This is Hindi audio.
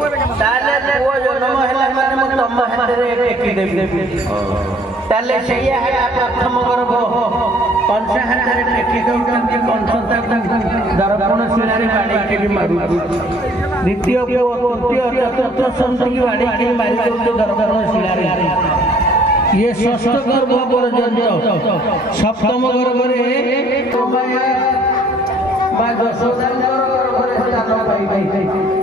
ताले वो जन्म है माने मु तम हाथ रे टेकी देबी ताले सही है प्रथम गर्भ कंस हाथ रे टेकी दउछन कि कंसता दर्पण शिलारे बाड़ी के मारू द्वितीय को तृतीय चतुर्थ संत की बाड़ी के मारी दउछ दर्पण शिलारे ये षष्ठ गर्भ पर्यंत सप्तम गर्भ रे बा दशोदा गर्भ रे स्थान पाई चैतन्य